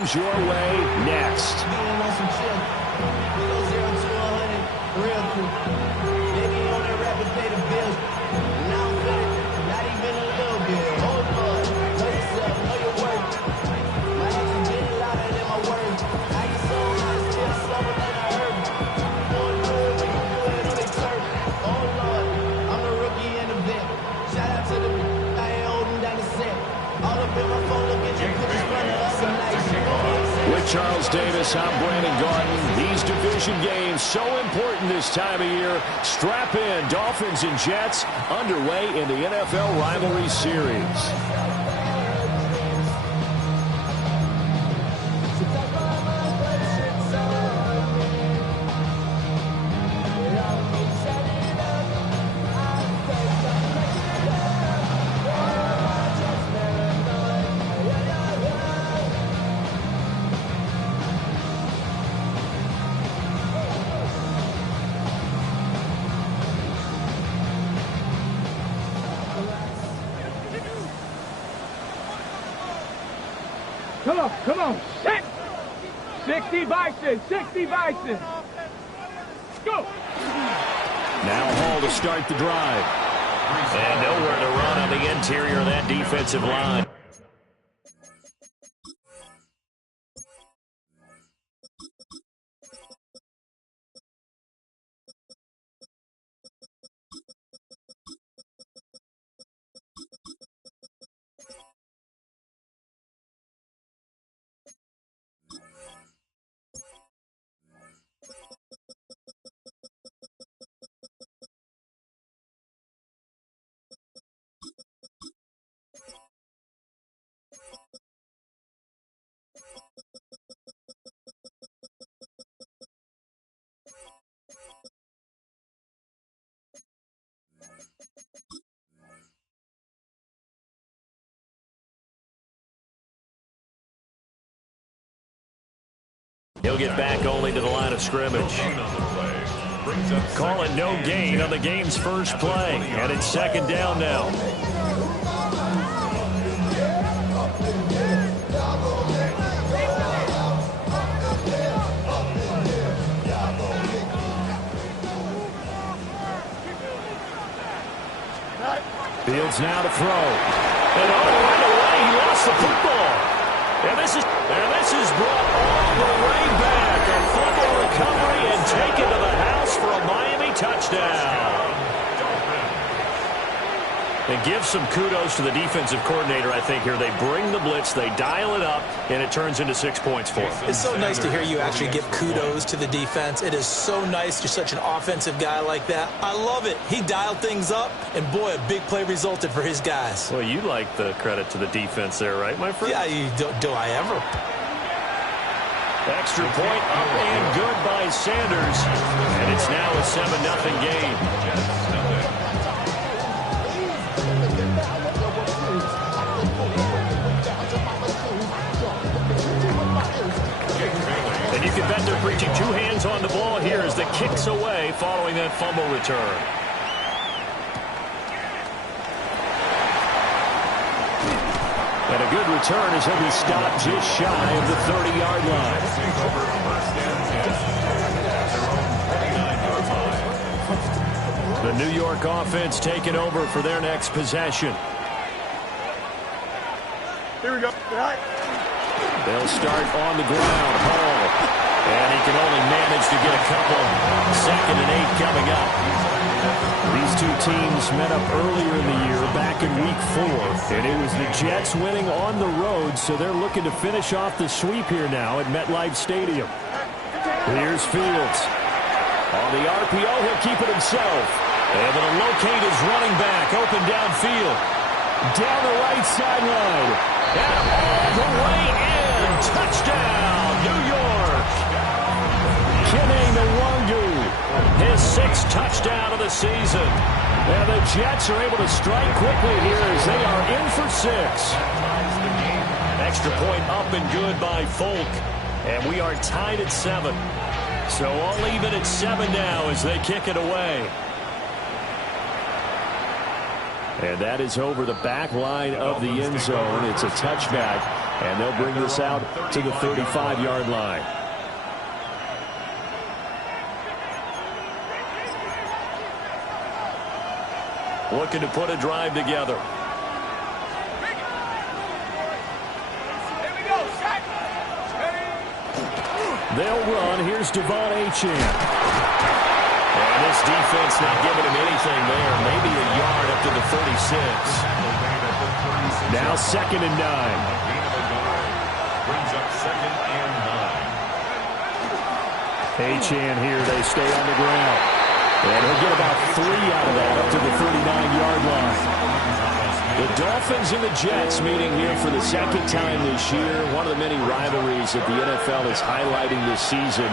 Your way next. With Charles Davis, I'm Brandon Garden. These division games so important this time of year. Strap in, Dolphins and Jets underway in the NFL rivalry series. Come on, set! 60 Bison, 60 Bison! Go! Now Hall to start the drive. And nowhere to run on the interior of that defensive line. He'll get back only to the line of scrimmage. Call it no gain on the game's first play. And it's second down now. Fields now to throw. And right away, he lost the football. And this is brought all the way back. A fumble recovery and taken to the house for a Miami touchdown. And give some kudos to the defensive coordinator, I think, here. They bring the blitz, they dial it up, and it turns into 6 points for them. It's so nice to hear you actually give kudos to the defense. It is so nice. You're such an offensive guy like that. I love it. He dialed things up, and boy, a big play resulted for his guys. Well, you like the credit to the defense there, right, my friend? Yeah, do I ever? Extra point up and good by Sanders. And it's now a 7-0 game. And you can bet they're preaching two hands on the ball here as the kick's away following that fumble return. And a good return as he'll be stopped just shy of the 30-yard line. The New York offense taking over for their next possession. Here we go. They'll start on the ground. Hall. And he can only manage to get a couple. 2nd and 8 coming up. These two teams met up earlier in the year, back in week 4. And it was the Jets winning on the road, so they're looking to finish off the sweep here now at MetLife Stadium. Here's Fields. On the RPO, he'll keep it himself. Able to locate his running back, open downfield. Down the right sideline. And all the way in. Touchdown, New York. Kene Nwangu, his 6th touchdown of the season. And the Jets are able to strike quickly here as they are in for 6. Extra point up and good by Folk. And we are tied at 7. So all even at 7 now as they kick it away. And that is over the back line of the end zone. It's a touchback. And they'll bring this out to the 35-yard line. Looking to put a drive together. They'll run. Here's Devon Achane. And this defense not giving him anything there. Maybe a yard up to the 36. Now 2nd and 9. Brings up 2nd and 9. Achane here. They stay on the ground. And he'll get about 3 out of that up to the 39-yard line. The Dolphins and the Jets meeting here for the 2nd time this year. One of the many rivalries that the NFL is highlighting this season.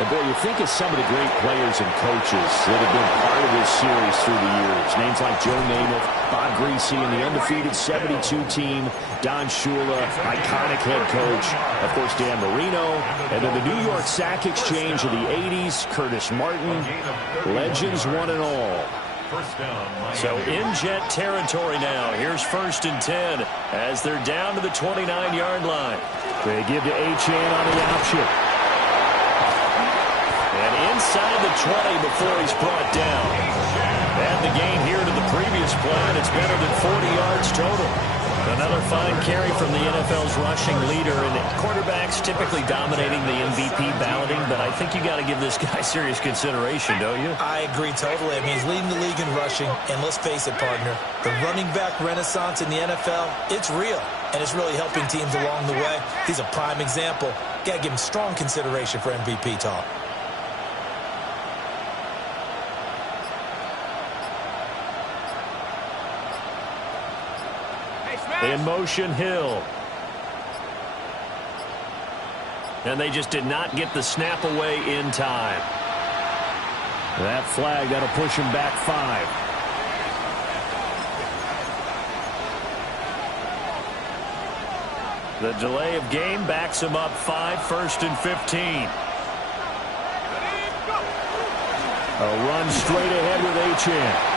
And, boy, you think of some of the great players and coaches that have been part of this series through the years. Names like Joe Namath, Bob Greasy, and the undefeated 72 team, Don Shula, iconic head coach, of course, Dan Marino, and then the New York Sack Exchange of the 80s, Curtis Martin, legends one and all. So in Jet territory now. Here's 1st and 10 as they're down to the 29-yard line. They give to Achane on the option. And inside the 20 before he's brought down. And the gain here to the previous play, and it's better than 40 yards total. Another fine carry from the NFL's rushing leader, and quarterbacks typically dominating the MVP balloting, but I think you got to give this guy serious consideration, don't you? I agree totally. I mean, he's leading the league in rushing, and let's face it, partner, the running back renaissance in the NFL, it's real, and it's really helping teams along the way. He's a prime example. Got to give him strong consideration for MVP talk. In motion, Hill. And they just did not get the snap away in time. That flag, that'll push him back 5. The delay of game backs him up 5, 1st and 15. A run straight ahead with Achane.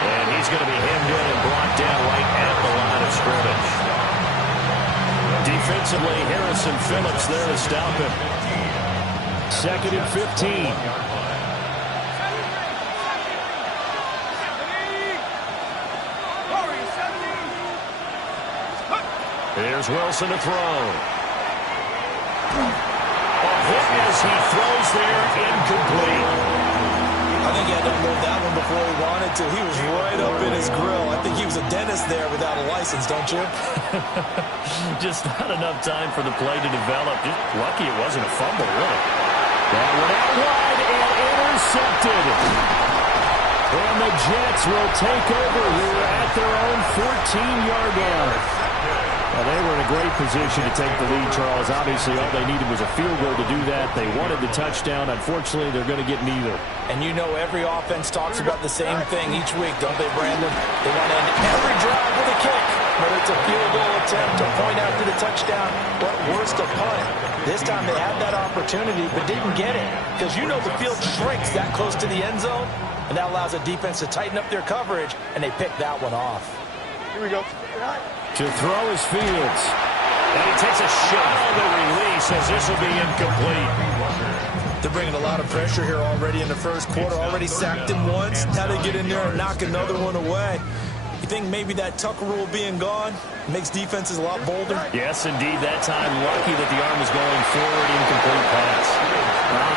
And he's going to be hemmed in and brought down right at the line of scrimmage. Defensively, Harrison Phillips there to stop him. 2nd and 15. Here's Wilson to throw. A hit as he throws there, incomplete. I think he had to unload that one before he wanted to. He was right up in his grill. I think he was a dentist there without a license, don't you? Just not enough time for the play to develop. Just lucky it wasn't a fumble, really. That went out wide and intercepted. And the Jets will take over here at their own 14-yard line. Well, they were in a great position to take the lead, Charles. Obviously, all they needed was a field goal to do that. They wanted the touchdown. Unfortunately, they're going to get neither. And you know every offense talks about the same thing each week, don't they, Brandon? They want to end every drive with a kick, whether it's a field goal attempt, a point after the touchdown, or worse, a punt. This time they had that opportunity but didn't get it because you know the field shrinks that close to the end zone, and that allows a defense to tighten up their coverage, and they pick that one off. Here we go. To throw is Fields. And he takes a shot on the release as this will be incomplete. They're bringing a lot of pressure here already in the first quarter. Already sacked him once. Now they get in there and knock another one away. You think maybe that Tucker rule being gone makes defenses a lot bolder? Yes, indeed. That time, lucky that the arm was going forward. Incomplete pass.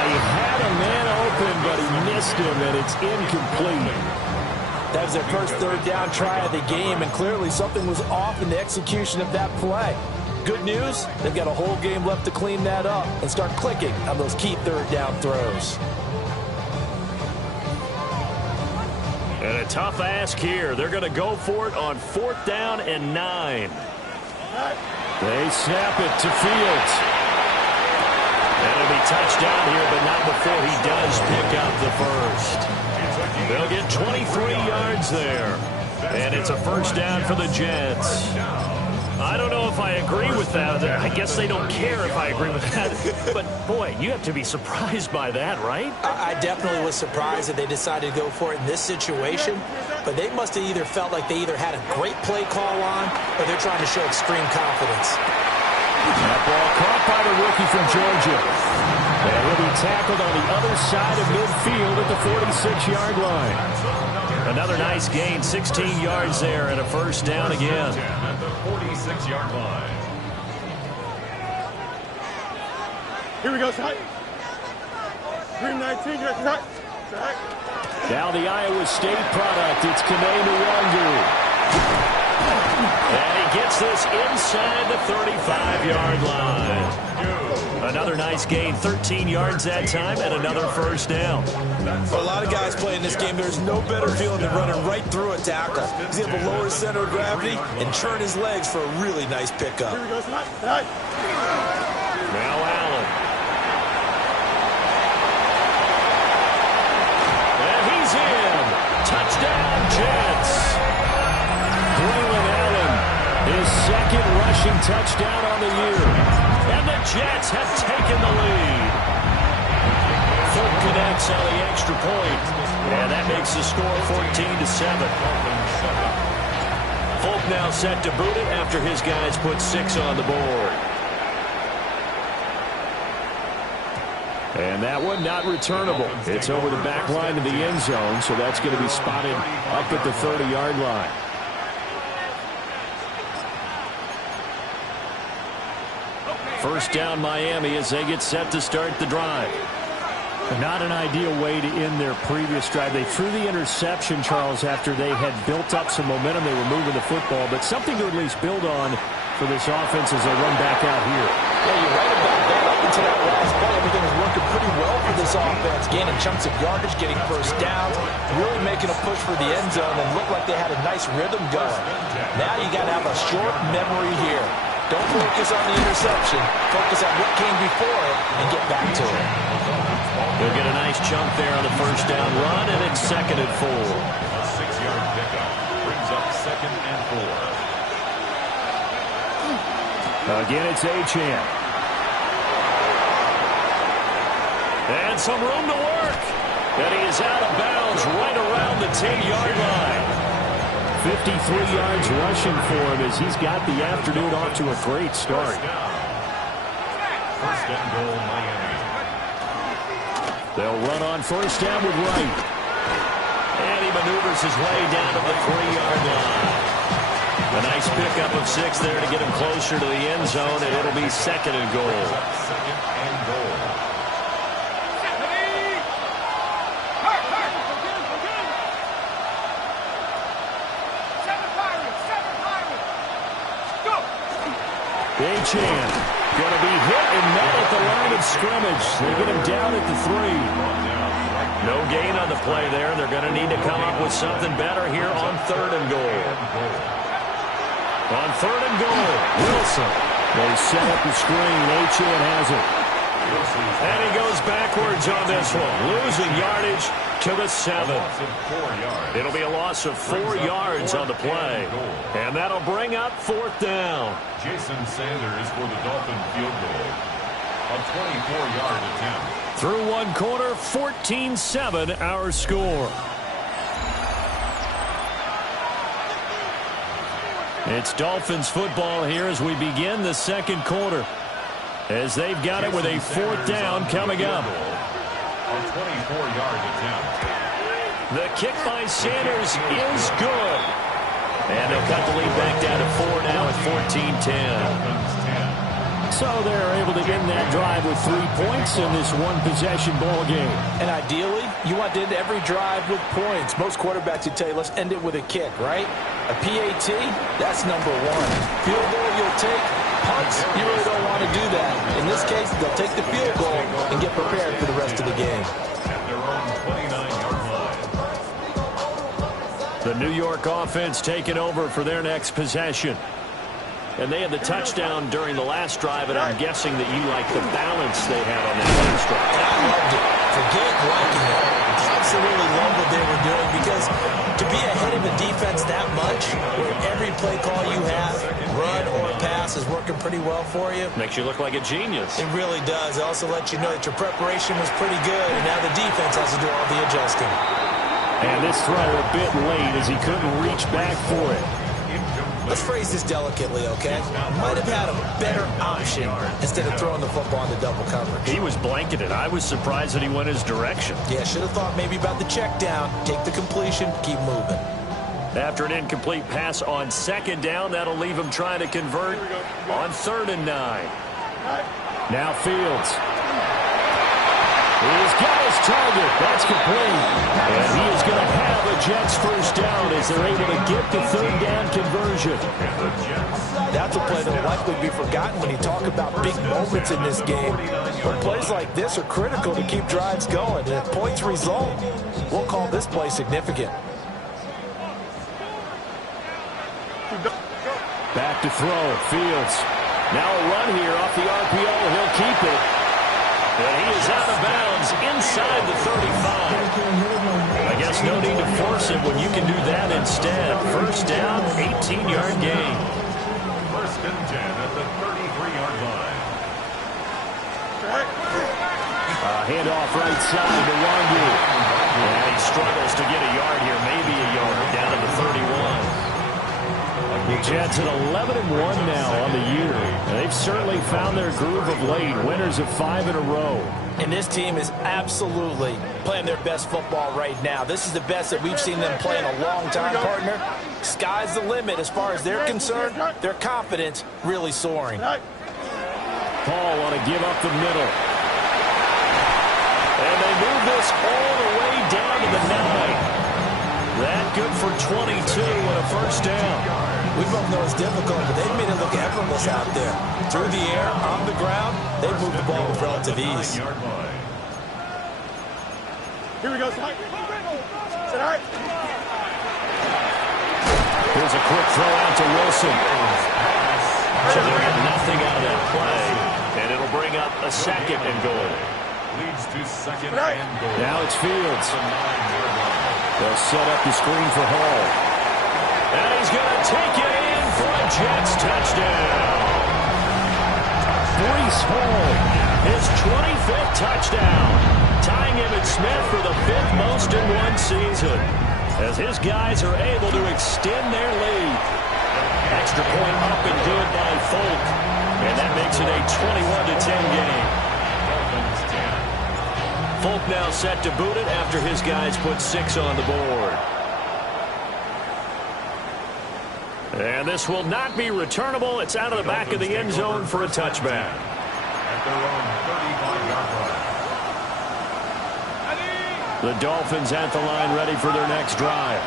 He had a man open, but he missed him, and it's incomplete. That was their first third down try of the game, and clearly something was off in the execution of that play. Good news, they've got a whole game left to clean that up and start clicking on those key third down throws. And a tough ask here. They're going to go for it on 4th down and 9. They snap it to Fields. And it'll be touchdown here, but not before he does pick up the first. They'll get 23 yards there. And it's a first down for the Jets. I don't know if I agree with that. I guess they don't care if I agree with that. But, boy, you have to be surprised by that, right? I definitely was surprised that they decided to go for it in this situation. But they must have either felt like they either had a great play call on or they're trying to show extreme confidence. football. Caught by the rookie from Georgia. And he'll be tackled on the other side of midfield at the 46-yard line. Another nice gain, 16 yards there, and a first down again. At the 46-yard line. Here we go, Side. 3-19, you're at Now the Iowa State product, it's Kene Nwangu. And he gets this inside the 35-yard line. Another nice gain, 13 yards that time, and another first down. For a lot of guys playing this game, there's no better feeling than running right through a tackle. He's able to lower his center of gravity and churn his legs for a really nice pickup. Here we go, Side. Now Allen. And he's in. Touchdown, Jets. Braylon Allen, his second rushing touchdown on the year. And the Jets have taken the lead. Fulton connects on the extra point. And that makes the score 14-7. Fulton now set to boot it after his guys put 6 on the board. And that one not returnable. It's over the back line of the end zone, so that's going to be spotted up at the 30-yard line. First down Miami as they get set to start the drive. Not an ideal way to end their previous drive. They threw the interception, Charles, after they had built up some momentum. They were moving the football, but something to at least build on for this offense as they run back out here. Yeah, you're right about that. Up until that last play, everything was working pretty well for this offense. Gaining chunks of yardage, getting first downs, really making a push for the end zone, and looked like they had a nice rhythm going. Now you got to have a short memory here. Don't focus on the interception. Focus on what came before it and get back to it. They'll get a nice chunk there on the first down run, and it's 2nd and 4. A 6-yard pickup brings up 2nd and 4. Again, it's Achane. And some room to work. And he is out of bounds right around the 10-yard line. 53 yards rushing for him as he's got the afternoon off to a great start. First and goal, Miami. They'll run on first down with Wright. And he maneuvers his way down to the 3-yard line. A nice pickup of 6 there to get him closer to the end zone, and it'll be 2nd and goal. 2nd and goal. Achane going to be hit and met at the line of scrimmage. They get him down at the 3. No gain on the play there. They're going to need to come up with something better here on 3rd and goal. On 3rd and goal, Wilson. They set up the screen. Achane has it. And he goes backwards on this one. Losing yardage to the 7. It'll be a loss of 4 yards on the play. And that'll bring up 4th down. Jason Sanders for the Dolphin field goal. A 24-yard attempt. Through one quarter, 14-7 our score. It's Dolphins football here as we begin the 2nd quarter. As they've got it with a 4th down coming up. A 24-yard attempt. The kick by Sanders is good. And they'll cut the lead back down to 4 now at 14-10. So they're able to end that drive with 3 points in this one-possession ball game. And ideally, you want to end every drive with points. Most quarterbacks would tell you, let's end it with a kick, right? A PAT, that's number 1. Field goal you'll take. Punts, you really don't want to do that. In this case, they'll take the field goal and get prepared for the rest of the game. At their own 29-yard line. The New York offense taking over for their next possession. And they had the touchdown during the last drive, and I'm guessing that you like the balance they had on that last drive. I loved it. Forget liking it. Absolutely love what they were doing, because to be ahead of a defense that much, where every play call you have, run or pass, is working pretty well for you. Makes you look like a genius. It really does. It also lets you know that your preparation was pretty good, and now the defense has to do all the adjusting. And this throw a bit late as he couldn't reach back for it. Let's phrase this delicately, okay? Might have had a better option instead of throwing the football into double coverage. He was blanketed. I was surprised that he went his direction. Yeah, should have thought maybe about the check down. Take the completion, keep moving. After an incomplete pass on second down, that'll leave him trying to convert on 3rd and 9. Now Fields. He's got his target. That's complete. And he is going to have a Jets first down as they're able to get the 3rd down conversion. That's a play that will likely be forgotten when you talk about big moments in this game. But plays like this are critical to keep drives going. And if points result, we'll call this play significant. Back to throw. Fields. Now a run here off the RPO. He'll keep it. And he is out of bounds inside the 35. I guess no need to force him when you can do that instead. First down, 18-yard gain. 1st and 10 at the 33-yard line. Handoff right side to Wandu. And he struggles to get a yard here, maybe a yard, down to the 31. The Jets at 11-1 now on the year. And they've certainly found their groove of late. Winners of 5 in a row. And this team is absolutely playing their best football right now. This is the best that we've seen them play in a long time, partner. Sky's the limit as far as they're concerned. Their confidence really soaring. Paul on a give up the middle. And they move this all the way down to the 9. That good for 22 and a first down. We both know it's difficult, but they've made it look effortless out there. Through the air, on the ground, they've moved the ball with relative ease. Here we go, Side. Sit all right. Here's a quick throw out to Wilson. So they'll get nothing out of that play, and it'll bring up a 2nd and goal. Leads to 2nd and goal. Now it's Fields. They'll set up the screen for Hall. And he's going to take it in for a Jets touchdown. Breece Hall, his 25th touchdown, tying Emmitt Smith for the 5th most in one season, as his guys are able to extend their lead. Extra point up and good by Folk, and that makes it a 21-10 game. Folk now set to boot it after his guys put 6 on the board. And this will not be returnable. It's out of the back of the end zone for a touchback. At their own 35-yard line. The Dolphins at the line ready for their next drive.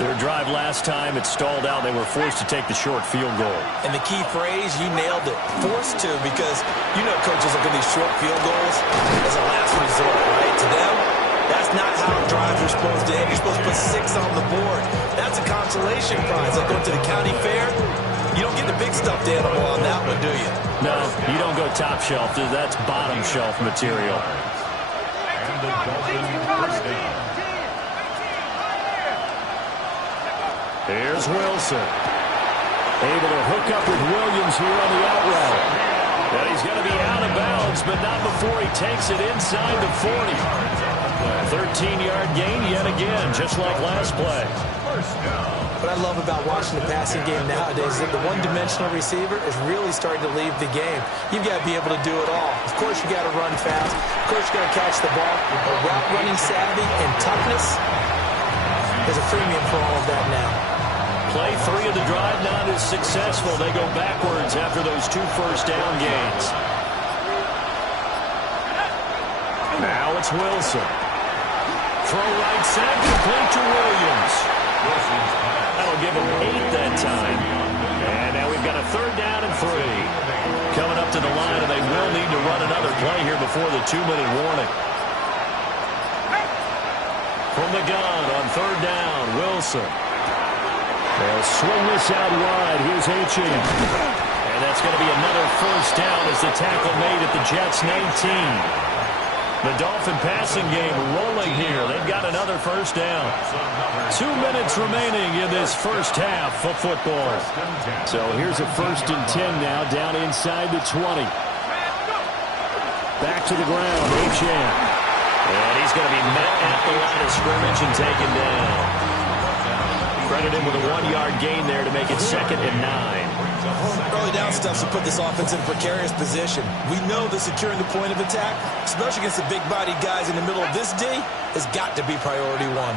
Their drive last time, it stalled out. They were forced to take the short field goal. And the key phrase, you nailed it. Forced to, because you know coaches look at these short field goals as a last resort, right? To them, that's not how drives are supposed to end. You're supposed to put 6 on the board. That's a consolation prize. Like going to the county fair, you don't get the big stuffed animal on that one, do you? No, you don't go top shelf. That's bottom shelf material. And the Dolphins first down. Here's Wilson. Able to hook up with Williams here on the out route. And he's going to be out of bounds, but not before he takes it inside the 40. 13-yard gain yet again, just like last play. What I love about watching the passing game nowadays is that the one-dimensional receiver is really starting to leave the game. You've got to be able to do it all. Of course, you got to run fast. Of course, you got to catch the ball. But route running savvy and toughness is a premium for all of that now. Play 3 of the drive not as successful. They go backwards after those 2 first down gains. Now it's Wilson. Throw right side, complete to Williams. That'll give him 8 that time. And now we've got a 3rd down and 3. Coming up to the line, and they will need to run another play here before the 2-minute warning. From the gun on 3rd down, Wilson. They'll swing this out wide. Here's Aching. And that's going to be another first down as the tackle made at the Jets' 19. The Dolphin passing game rolling here. They've got another first down. 2 minutes remaining in this first half of football. So here's a 1st and 10 now, down inside the 20. Back to the ground, Achane. And he's going to be met at the line of scrimmage and taken down. Credit him with a 1-yard gain there to make it 2nd and 9. Early down stuff to put this offense in a precarious position. We know that securing the point of attack, especially against the big-bodied guys in the middle of this D, has got to be priority one.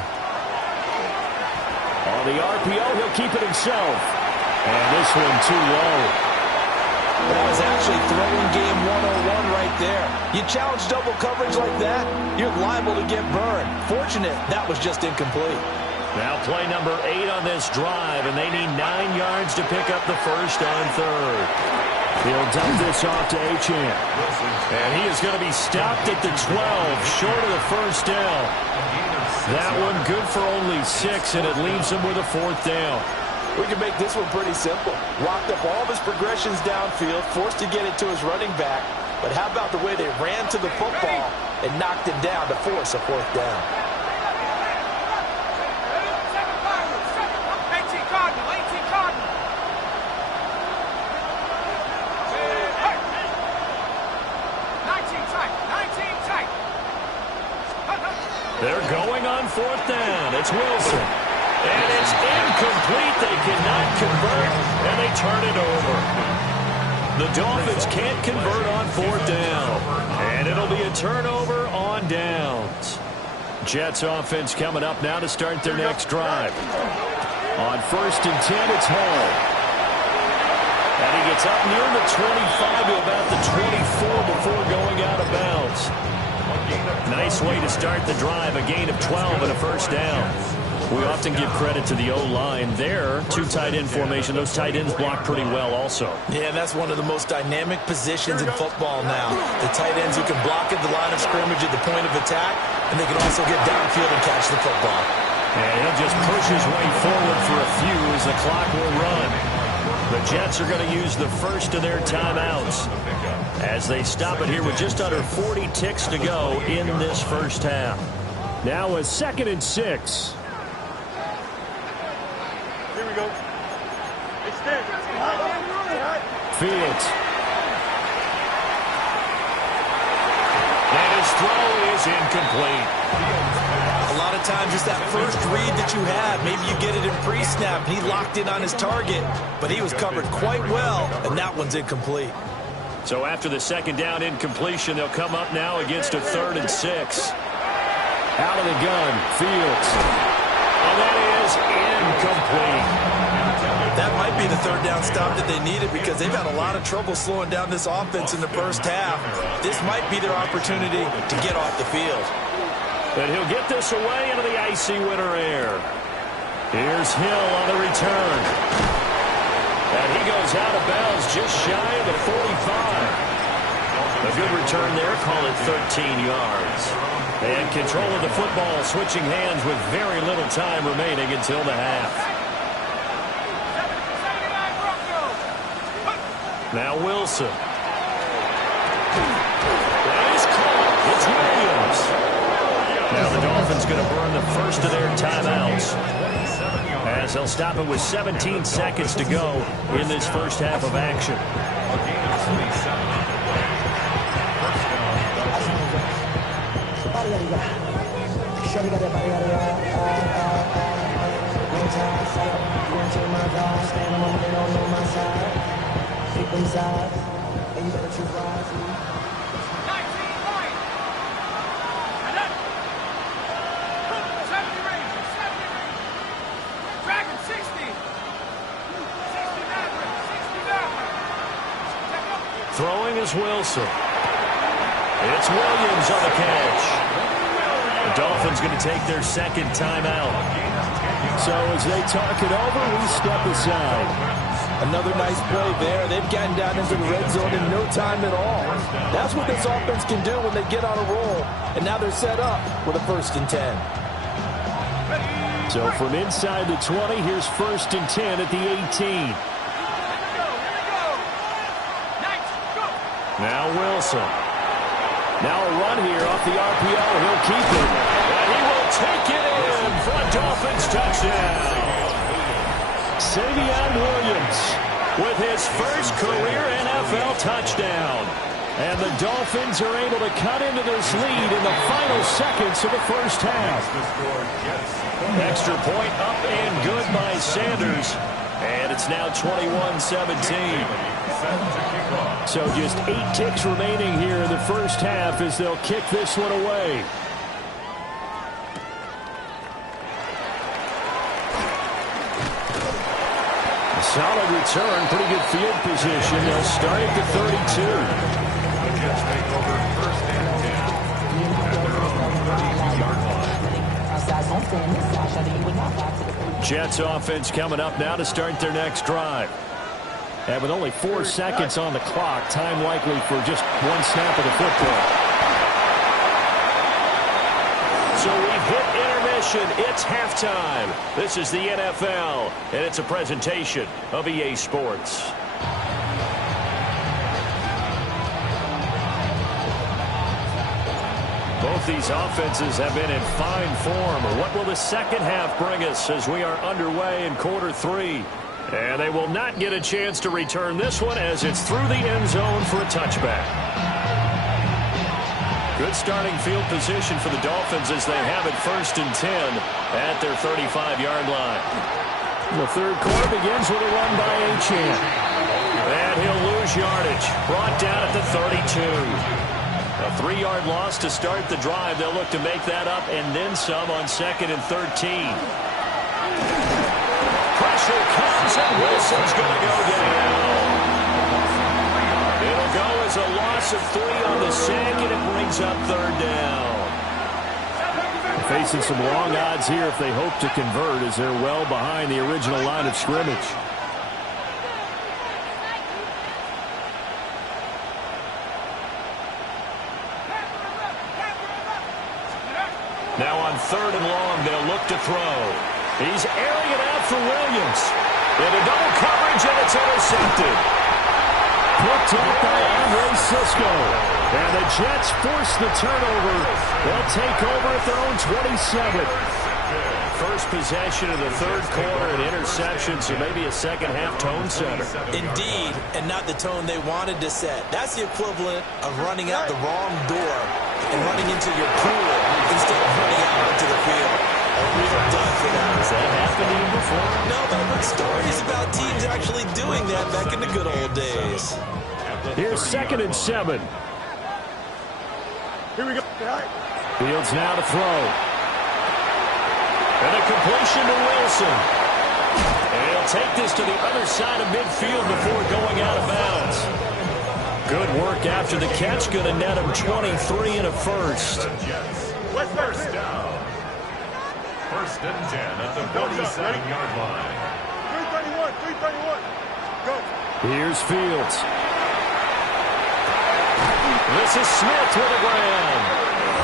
On the RPO, he'll keep it himself. And this one too low. That was actually throwing game 101 right there. You challenge double coverage like that, you're liable to get burned. Fortunate, that was just incomplete. Now play number 8 on this drive, and they need 9 yards to pick up the first on 3rd. He'll dump this off to Achane. And he is going to be stopped at the 12, short of the first down. That one good for only 6, and it leaves him with a 4th down. We can make this one pretty simple. Locked up all of his progressions downfield, forced to get it to his running back. But how about the way they ran to the football and knocked him down to force a 4th down? They're going on 4th down. It's Wilson. And it's incomplete. They cannot convert, and they turn it over. The Dolphins can't convert on 4th down. And it'll be a turnover on downs. Jets offense coming up now to start their next drive. On 1st and 10, it's Hall. And he gets up near the 25 to about the 24 before going out of bounds. Nice way to start the drive, a gain of 12 and a first down. We often give credit to the O-line there. 2 tight end formation. Those tight ends block pretty well also. Yeah, that's one of the most dynamic positions in football now. The tight ends who can block at the line of scrimmage at the point of attack, and they can also get downfield and catch the football. And he'll just push his way forward for a few as the clock will run. The Jets are going to use the first of their timeouts as they stop it here with just under 40 ticks to go in this first half. Now a 2nd and 6. Here we go. Extend. Fields. And his throw is incomplete. A lot of times it's that first read that you have. Maybe you get it in pre-snap. He locked in on his target, but he was covered quite well, and that one's incomplete. So after the 2nd down incompletion, they'll come up now against a 3rd and 6. Out of the gun, Fields. And that is incomplete. That might be the 3rd down stop that they needed because they've had a lot of trouble slowing down this offense in the first half. This might be their opportunity to get off the field. But he'll get this away into the icy winter air. Here's Hill on the return. And he goes out of bounds just shy of the 45. A good return there, call it 13 yards. And control of the football switching hands with very little time remaining until the half. Now Wilson. That is caught. It's Williams. Now the Dolphins going to burn the first of their timeouts as they'll stop it with 17 seconds to go in this first half of action. Throwing is Wilson. It's Williams on the catch. The Dolphins going to take their 2nd timeout. So as they talk it over, we step aside. Another nice play there. They've gotten down into the red zone in no time at all. That's what this offense can do when they get on a roll. And now they're set up with a 1st and 10. So from inside the 20, here's 1st and 10 at the 18. Now Wilson. Now a run here off the RPO. He'll keep it. And he will take it in for a Dolphins touchdown. Savion Williams with his first career NFL touchdown. And the Dolphins are able to cut into this lead in the final seconds of the first half. Extra point up and good by Sanders. And it's now 21-17. So just 8 ticks remaining here in the first half as they'll kick this one away. A solid return, pretty good field position. They'll start at the 32. The Jets take over first and 10 at their own 32-yard line. Jets offense coming up now to start their next drive. And with only 4 seconds on the clock, time likely for just one snap of the football. So we've hit intermission. It's halftime. This is the NFL, and it's a presentation of EA Sports. Both these offenses have been in fine form. What will the second half bring us as we are underway in quarter 3? And they will not get a chance to return this one as it's through the end zone for a touchback. Good starting field position for the Dolphins as they have it 1st and 10 at their 35-yard line. The third quarter begins with a run by Achane. And he'll lose yardage. Brought down at the 32. A 3-yard loss to start the drive. They'll look to make that up and then some on 2nd and 13. Pressure comes and Wilson's going to go down. It'll go as a loss of 3 on the sack, and it brings up 3rd down. Facing some long odds here if they hope to convert as they're well behind the original line of scrimmage. Now on 3rd and long, they'll look to throw. He's airing it out for Williams. Into double coverage, and it's intercepted. Picked up by Andre Cisco. And the Jets force the turnover. They'll take over at their own 27. First possession of the third quarter, an interception, so maybe a second-half tone setter. Indeed, and not the tone they wanted to set. That's the equivalent of running out the wrong door and running into your pool instead of running out onto the field. A real dud for them. Has that happened to you before? No, but I've heard stories about teams actually doing that back in the good old days. Here's 2nd and 7. Here we go. Fields now to throw. And a completion to Wilson. And he'll take this to the other side of midfield before going out of bounds. Good work after the catch. Going to net him 23 and a first. What's first down? 1st and 10 at the 47-yard line. 331. Go. Here's Fields. This is Smith with a grab.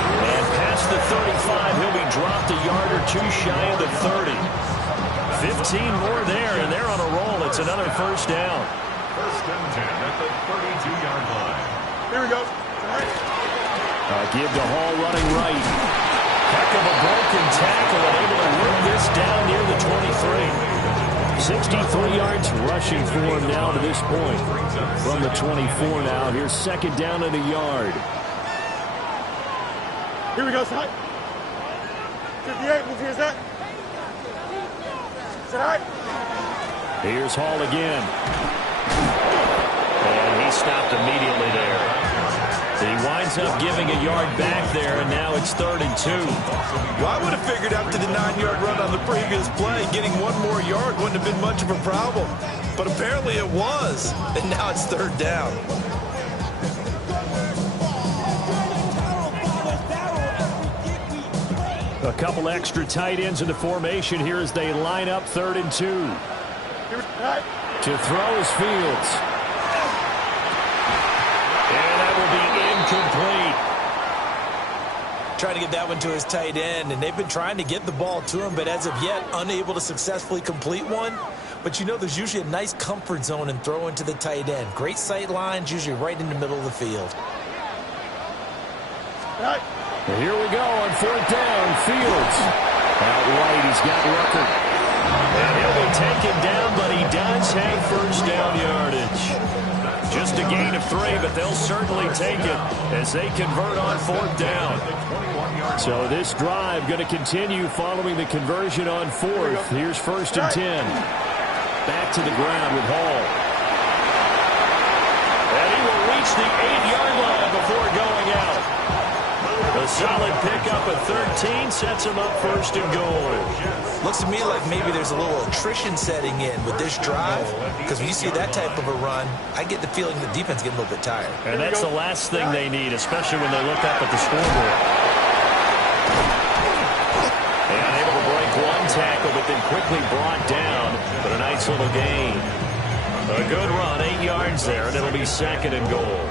And past the 35, he'll be dropped a yard or 2 shy of the 30. 15 more there, and they're on a roll. It's another first down. 1st and 10 at the 32-yard line. Here we go. Give to Hall running right. Heck of a broken tackle and able to work this down near the 23. 63 yards rushing for him now to this point. From the 24 now. Here's 2nd down and a yard. Here we go, side. 58, move here, Zach. Side. Here's Hall again. And he stopped immediately there. He winds up giving a yard back there, and now it's 3rd and 2. Well, I would have figured after the 9-yard run on the previous play, getting 1 more yard wouldn't have been much of a problem. But apparently it was, and now it's 3rd down. A couple extra tight ends in the formation here as they line up 3rd and 2. To throw is Fields. And that will be incomplete. Trying to get that one to his tight end, and they've been trying to get the ball to him, but as of yet, unable to successfully complete one. But you know there's usually a nice comfort zone in throwing to the tight end. Great sight lines, usually right in the middle of the field. And here we go on 4th down. Fields. Out right, he's got Rucker. And he'll be taken down, but he does have first down yardage. Just a gain of 3, but they'll certainly take it as they convert on 4th down. So this drive going to continue following the conversion on 4th. Here's 1st and 10. Back to the ground with Hall. And he will reach the 8-yard line before going out. A solid pickup at 13 sets him up 1st and goal. Looks to me like maybe there's a little attrition setting in with this drive, because when you see that type of a run, I get the feeling the defense getting a little bit tired. And that's the last thing they need, especially when they look up at the scoreboard. And able to break one tackle, but then quickly brought down. But a nice little gain. A good run, 8 yards there, and it'll be 2nd and goal.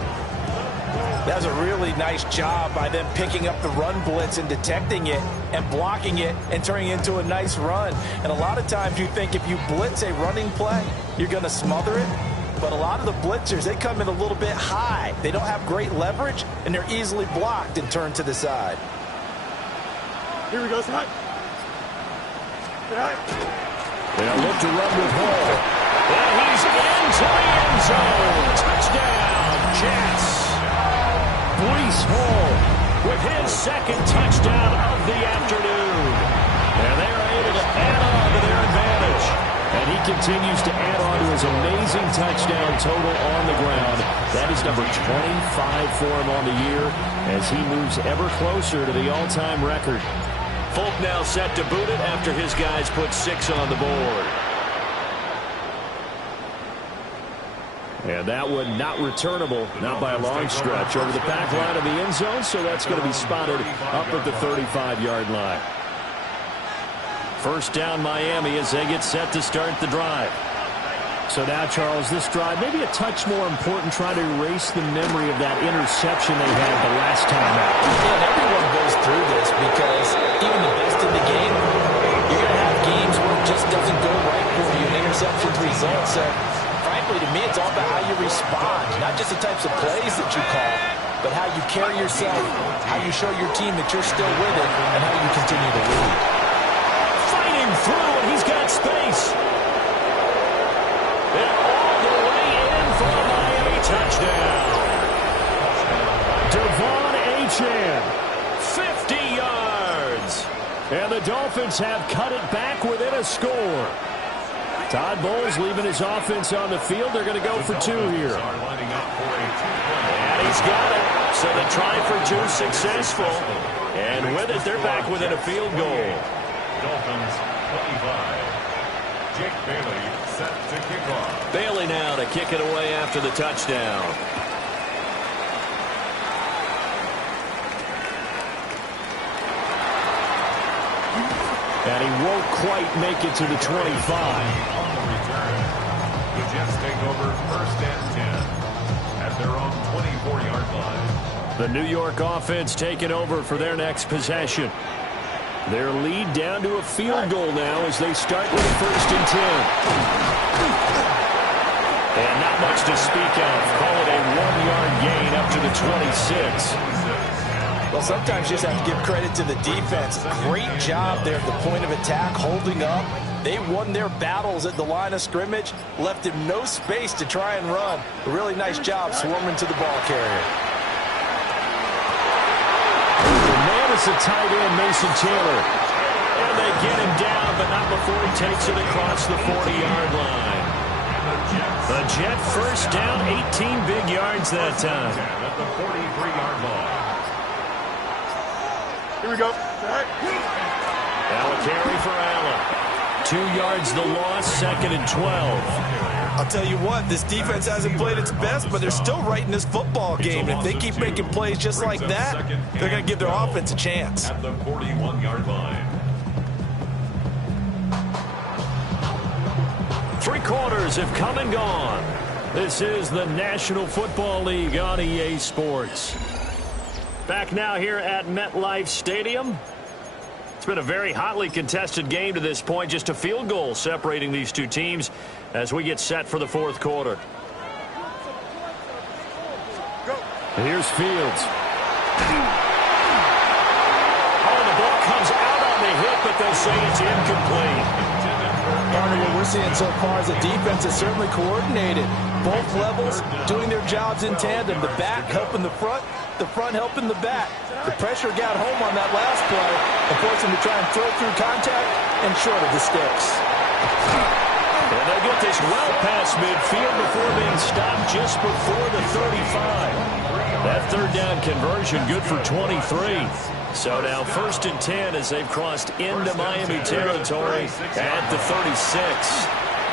That was a really nice job by them picking up the run blitz and detecting it and blocking it and turning it into a nice run. And a lot of times you think if you blitz a running play, you're going to smother it. But a lot of the blitzers, they come in a little bit high. They don't have great leverage, and they're easily blocked and turned to the side. Here we go, Scott. They'll look to run with Hall. And he's into the end zone. Touchdown, Jets. Breece Hall with his 2nd touchdown of the afternoon. And they're able to add on to their advantage. And he continues to add on to his amazing touchdown total on the ground. That is number 25 for him on the year as he moves ever closer to the all-time record. Folk now set to boot it after his guys put 6 on the board. And that one not returnable, not by a long stretch, over the back line of the end zone, so that's going to be spotted up at the 35-yard line. 1st down Miami as they get set to start the drive. So now, Charles, this drive maybe a touch more important, trying to erase the memory of that interception they had the last time out. And everyone goes through this because even the best in the game, you're going to have games where it just doesn't go right for you, and interceptions result. So frankly, to me, it's all about how you respond, not just the types of plays that you call, but how you carry yourself, how you show your team that you're still with it, and how you continue to lead. Fighting through, and he's got space. And all the way in for a Miami touchdown. Devon Achane, 50 yards. And the Dolphins have cut it back within a score. Todd Bowles leaving his offense on the field. They're going to go for 2 here. And he's got it. So the try for 2 successful. And with it, they're back within a field goal. Dolphins 25. Jake Bailey set to kick off. Bailey now to kick it away after the touchdown. And he won't quite make it to the 25. On the return, the Jets take over 1st and 10 at their own 24-yard line. The New York offense taking over for their next possession. Their lead down to a field goal now as they start with a 1st and 10. And not much to speak of. Call it a 1-yard gain up to the 26. Well, sometimes you just have to give credit to the defense. Great job there at the point of attack, holding up. They won their battles at the line of scrimmage, left him no space to try and run. A really nice job swarming to the ball carrier. Man is a tight end, Mason Taylor. And they get him down, but not before he takes it across the 40-yard line. The Jet 1st down, 18 big yards that time. At the 43-yard line. Here we go. Now a carry for Allen. 2 yards the loss, 2nd and 12. I'll tell you what, this defense hasn't played its best, but they're still right in this football game. If they keep making plays just like that, they're going to give their offense a chance. At the 41-yard line. 3 quarters have come and gone. This is the National Football League on EA Sports. Back now here at MetLife Stadium. It's been a very hotly contested game to this point. Just a field goal separating these two teams as we get set for the 4th quarter. Here's Fields. Oh, the ball comes out on the hit, but they'll say it's incomplete. Partner, what we're seeing so far is the defense is certainly coordinated. Both levels doing their jobs in tandem. The back helping the front helping the back. The pressure got home on that last play and forced him to try and throw through contact and short of the sticks. And they'll get this well past midfield before being stopped just before the 35. That third down conversion good for 23. So now 1st and 10 as they've crossed into Miami territory at the 36.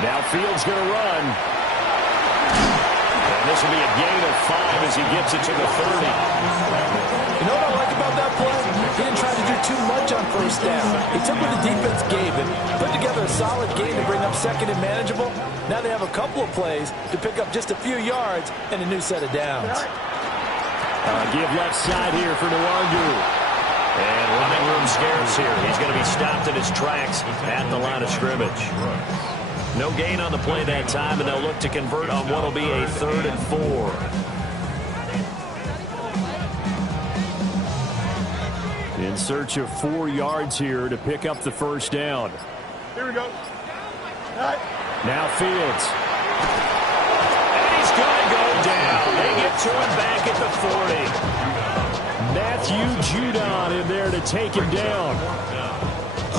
Now Fields going to run. And this will be a gain of 5 as he gets it to the 30. You know what I like about that play? He didn't try to do too much on 1st down. He took what the defense gave him, put together a solid game to bring up 2nd and manageable. Now they have a couple of plays to pick up just a few yards and a new set of downs. Give left side here for Nwangu. And running room scarce here. He's going to be stopped in his tracks at the line of scrimmage. No gain on the play that time, and they'll look to convert on what will be a 3rd and 4. In search of 4 yards here to pick up the 1st down. Here we go. Right. Now Fields. And he's going to go down. They get to him back at the 40. Matthew Judon in there to take him down.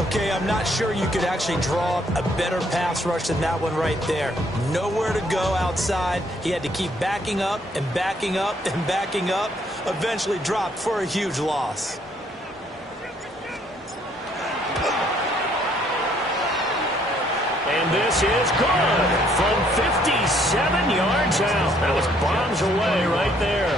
Okay, I'm not sure you could actually draw up a better pass rush than that one right there. Nowhere to go outside. He had to keep backing up and backing up and backing up. Eventually dropped for a huge loss. And this is good from 57 yards out. That was bombs away right there.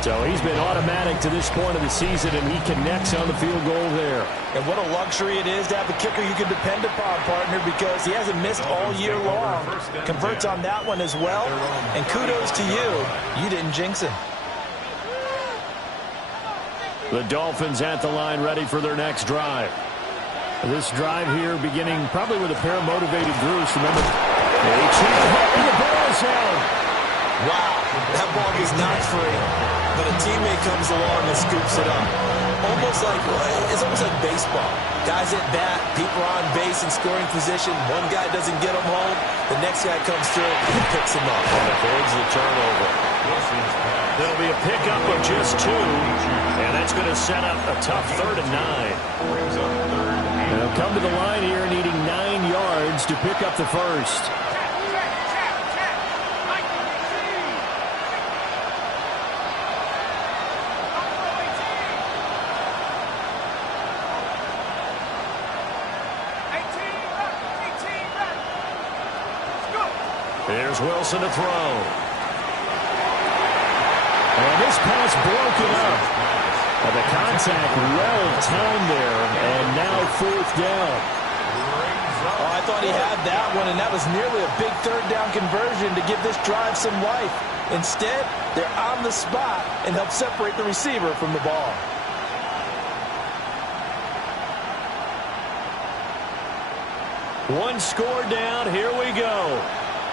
So he's been automatic to this point of the season, and he connects on the field goal there. And what a luxury it is to have a kicker you can depend upon, partner, because he hasn't missed all year long. Converts on that one as well. And kudos to you. You didn't jinx him. The Dolphins at the line ready for their next drive. This drive here beginning probably with a pair of motivated Bruce. Remember, the ball is out. Wow, that ball is not free, but a teammate comes along and scoops it up. It's almost like baseball. Guys at bat, people are on base in scoring position. One guy doesn't get them home, the next guy comes through and picks them up. And avoids the turnover. There'll be a pickup of just 2, and that's going to set up a tough 3rd and 9. They'll come to the line here needing 9 yards to pick up the 1st. Here's Wilson to throw. And this pass broken up. And the contact well timed there, and now 4th down. Oh, I thought he had that one, and that was nearly a big 3rd down conversion to give this drive some life. Instead, they're on the spot and help separate the receiver from the ball. One score down. Here we go.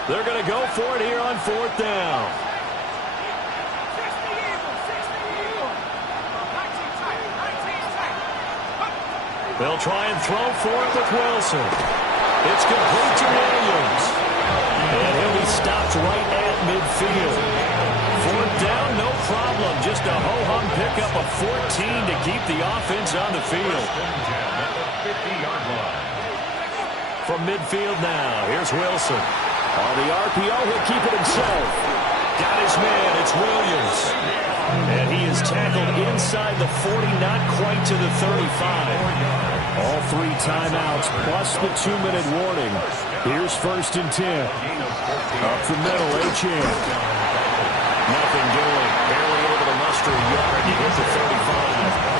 They're going to go for it here on 4th down. They'll try and throw for it with Wilson. It's complete to Williams. And he'll be stopped right at midfield. 4th down, no problem. Just a ho-hum pickup of 14 to keep the offense on the field. From midfield now, here's Wilson. On the RPO, he'll keep it himself. Got his man, it's Williams. And he is tackled inside the 40, not quite to the 35. All 3 timeouts plus the 2-minute warning. Here's 1st and 10. Up the middle, Achane. Nothing doing. Barely able to muster a yard to hit the 35.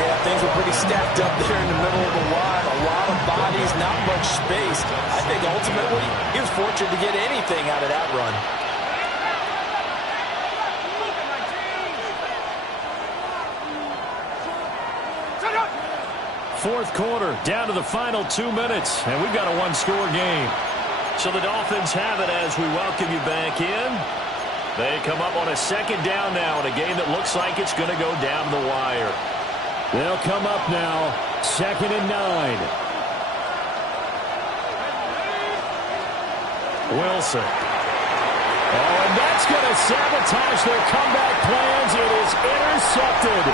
Yeah, things were pretty stacked up there in the middle of the line. A lot of bodies, not much space. I think ultimately he was fortunate to get anything out of that run. Fourth quarter, down to the final 2 minutes, and we've got a 1-score game. So the Dolphins have it as we welcome you back in. They come up on a 2nd down now in a game that looks like it's going to go down the wire. They'll come up now, 2nd and 9. Wilson. Oh, and that's going to sabotage their comeback plans. It is intercepted.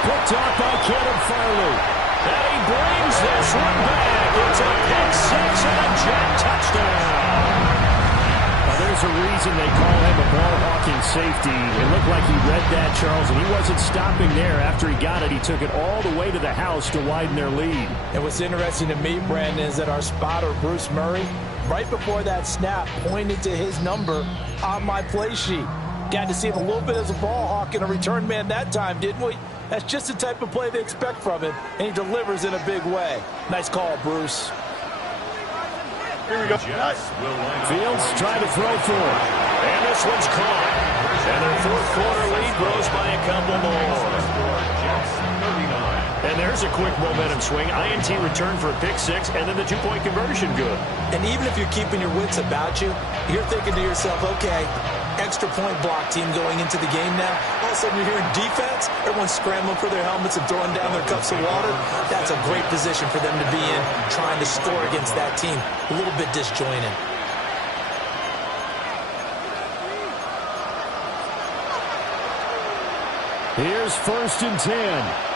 Picked off by Kevin Farley. And he brings this one back. It's a pick six and a Jet touchdown. Now, there's a reason they call him a ball-hawking safety. It looked like he read that, Charles, and he wasn't stopping there. After he got it, he took it all the way to the house to widen their lead. And what's interesting to me, Brandon, is that our spotter, Bruce Murray, right before that snap, pointed to his number on my play sheet. Got to see him a little bit as a ball hawk and a return man that time, didn't we? That's just the type of play they expect from him, and he delivers in a big way. Nice call, Bruce. Here we go. Fields trying to throw for it. And this one's caught. And their fourth quarter lead grows by a couple more. And there's a quick momentum swing. INT return for a pick six, and then the two-point conversion good. And even if you're keeping your wits about you, you're thinking to yourself, okay, extra point block team going into the game now. All of a sudden you're hearing defense. Everyone's scrambling for their helmets and throwing down their cups of water. That's a great position for them to be in, trying to score against that team. A little bit disjointed. Here's 1st and 10.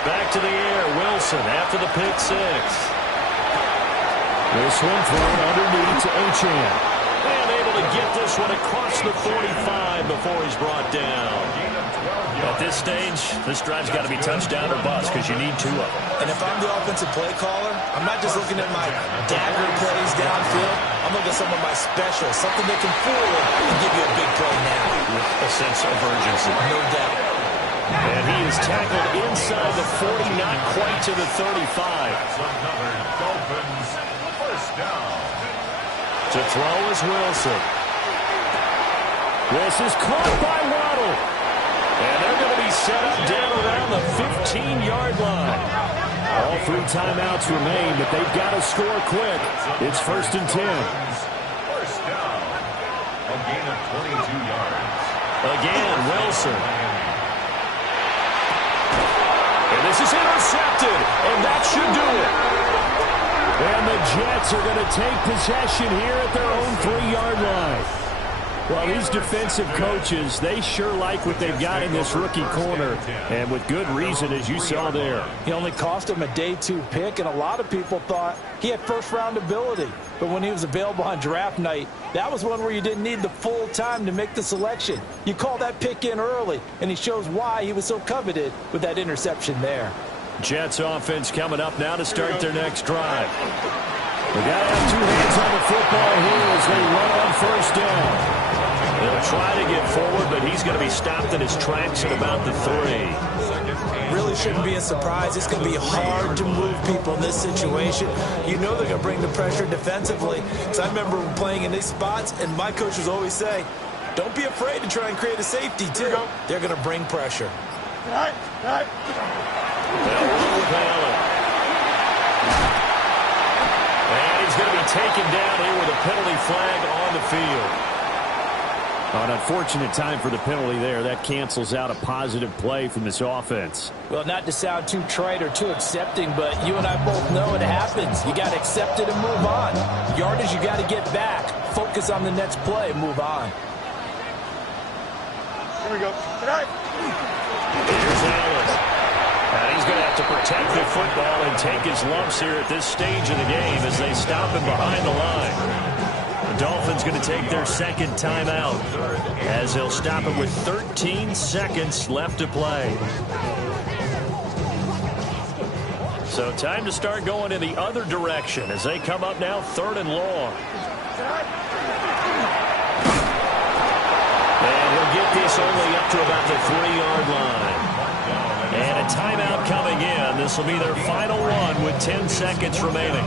Back to the air, Wilson after the pick six. This one thrown underneath to Achane. And able to get this one across the 45 before he's brought down. At this stage, this drive's got to be touchdown or bust because you need two of them. And if I'm the offensive play caller, I'm not just looking at my dagger plays downfield. I'm looking at some of my specials, something that can fool him and give you a big play now. With a sense of urgency. No doubt. And he is tackled inside the 40, not quite to the 35. Another Dolphins first down. To throw is Wilson. This is caught by Waddle. And they're going to be set up down around the 15-yard line. All 3 timeouts remain, but they've got to score quick. It's 1st and 10. First down. A gain of 22 yards. Again, Wilson. And this is intercepted, and that should do it. And the Jets are going to take possession here at their own 3-yard line. Well, these defensive coaches, they sure like what they've got in this rookie corner, and with good reason, as you saw there. He only cost him a day 2 pick, and a lot of people thought he had first-round ability. But when he was available on draft night, that was one where you didn't need the full time to make the selection. You call that pick in early, and he shows why he was so coveted with that interception there. Jets offense coming up now to start their next drive. They got to have 2 hands on the football here as they run on 1st down. They'll try to get forward, but he's going to be stopped in his tracks at about the 3. Really shouldn't be a surprise. It's going to be hard to move people in this situation. You know they're going to bring the pressure defensively. Because I remember playing in these spots, and my coaches always say, don't be afraid to try and create a safety, too. They're going to bring pressure. All right. They'll run with Allen. And he's going to be taken down here with a penalty flag on the field. An unfortunate time for the penalty there. That cancels out a positive play from this offense. Well, not to sound too trite or too accepting, but you and I both know it happens. You got to accept it and move on. Yardage, you got to get back. Focus on the next play and move on. Here we go. Here's Allen. And he's going to have to protect the football and take his lumps here at this stage of the game as they stop him behind the line. The Dolphins going to take their 2nd timeout as they'll stop it with 13 seconds left to play. So time to start going in the other direction as they come up now 3rd and long. And he'll get this only up to about the 3-yard line. And a timeout coming in. This will be their final one with 10 seconds remaining.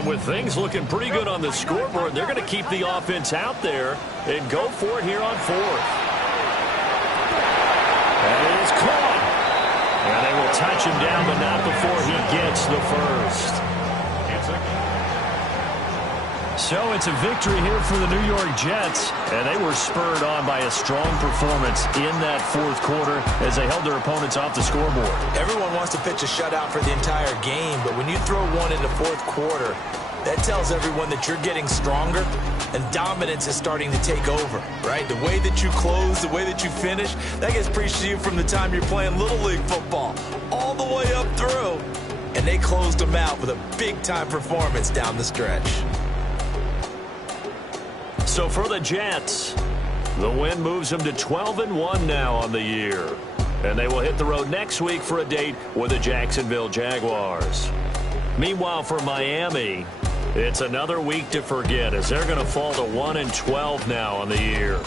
And with things looking pretty good on the scoreboard, they're going to keep the offense out there and go for it here on fourth. And it is caught. And they will touch him down, but not before he gets the first. So it's a victory here for the New York Jets, and they were spurred on by a strong performance in that fourth quarter as they held their opponents off the scoreboard. Everyone wants to pitch a shutout for the entire game, but when you throw one in the fourth quarter, that tells everyone that you're getting stronger and dominance is starting to take over, right? The way that you close, the way that you finish, that gets preached to you from the time you're playing Little League football all the way up through. And they closed them out with a big-time performance down the stretch. So for the Jets, the win moves them to 12-1 now on the year. And they will hit the road next week for a date with the Jacksonville Jaguars. Meanwhile, for Miami, it's another week to forget as they're going to fall to 1-12 now on the year.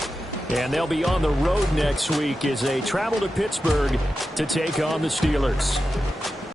And they'll be on the road next week as they travel to Pittsburgh to take on the Steelers.